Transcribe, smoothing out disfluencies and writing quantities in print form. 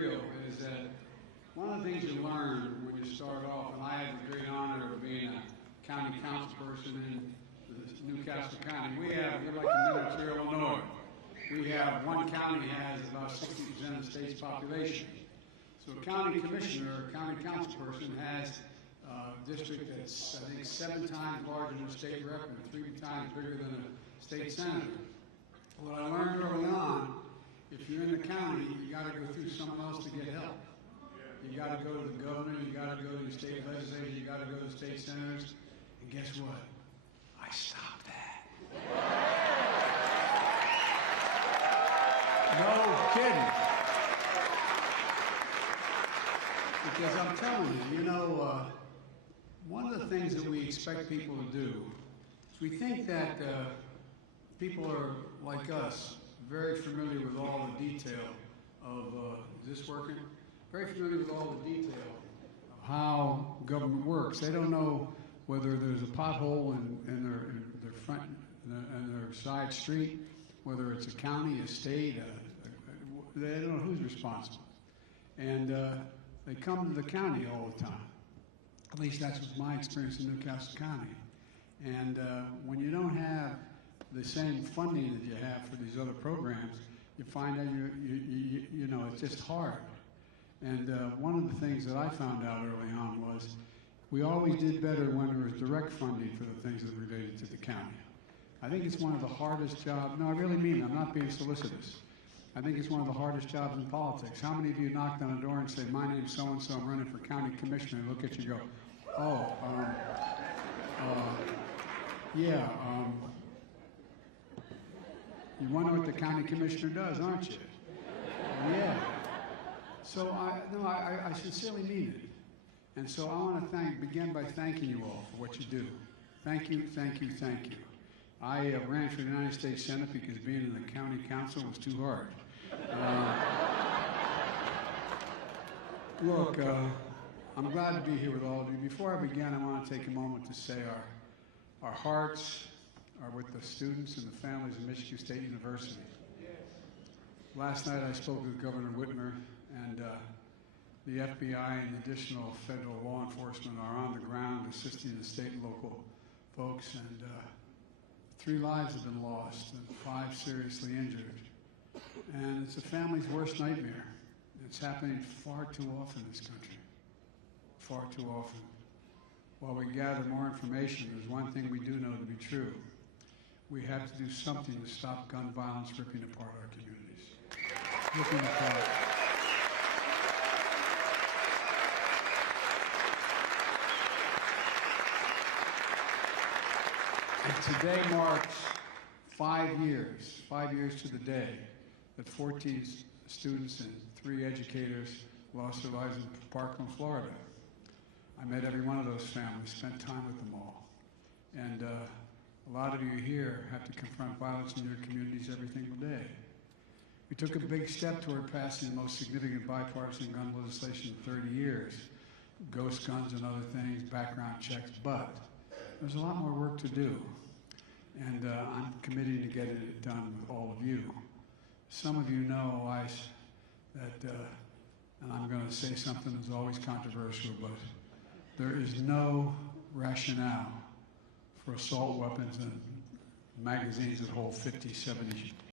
real is that one of the things you learn when you start off, and I had the great honor of being a county council person in Newcastle County. We're like in Minnesota, Illinois. We have one county has about 60% of the state's population. So a county commissioner or county council person has a district that's, I think, 7 times larger than a state rep and 3 times bigger than a state senator. What I learned early on, if you're in the county, you got to go through someone else to get help. You got to go to the governor, you got to go to the state legislature, you got to go to the state senators, and guess what? I stopped that. No kidding. Because I'm telling you, one of the things that we expect people to do is we think that people are like us, very familiar with all the detail of, is this working? Very familiar with all the detail of how government works. They don't know whether there's a pothole in their front and their side street, whether it's a county, a state, they don't know who's responsible. And they come to the county all the time. At least that's was my experience in Newcastle County. And when you don't have the same funding that you have for these other programs, you find that you know it's just hard. And one of the things that I found out early on was we always did better when there was direct funding for the things that related to the county. I think it's one of the hardest jobs. No, I really mean it. I'm not being solicitous. I think it's one of the hardest jobs in politics. How many of you knocked on a door and said, "My name's so-and-so, I'm running for county commissioner," and look at you and go, you wonder what the county commissioner does, aren't you? Yeah. So I sincerely mean it. And so I want to begin by thanking you all for what you do. Thank you, thank you, thank you. I ran for the United States Senate because being in the county council was too hard. Look, I'm glad to be here with all of you. Before I begin, I want to take a moment to say our hearts are with the students and the families of Michigan State University. Last night I spoke with Governor Whitmer, and the FBI and additional federal law enforcement are on the ground assisting the state and local folks, and 3 lives have been lost and 5 seriously injured. And it's a family's worst nightmare. It's happening far too often in this country. Far too often. While we gather more information, there's one thing we do know to be true. We have to do something to stop gun violence ripping apart our communities. Ripping apart. And today marks 5 years to the day that 14 students and 3 educators lost their lives in Parkland, Florida. I met every one of those families, spent time with them all. And a lot of you here have to confront violence in your communities every single day. We took a big step toward passing the most significant bipartisan gun legislation in 30 years, ghost guns and other things, background checks, but there's a lot more work to do. And I'm committed to getting it done with all of you. Some of you know that, and I'm going to say something that's always controversial, but there is no rationale for assault weapons and magazines that hold 50, 70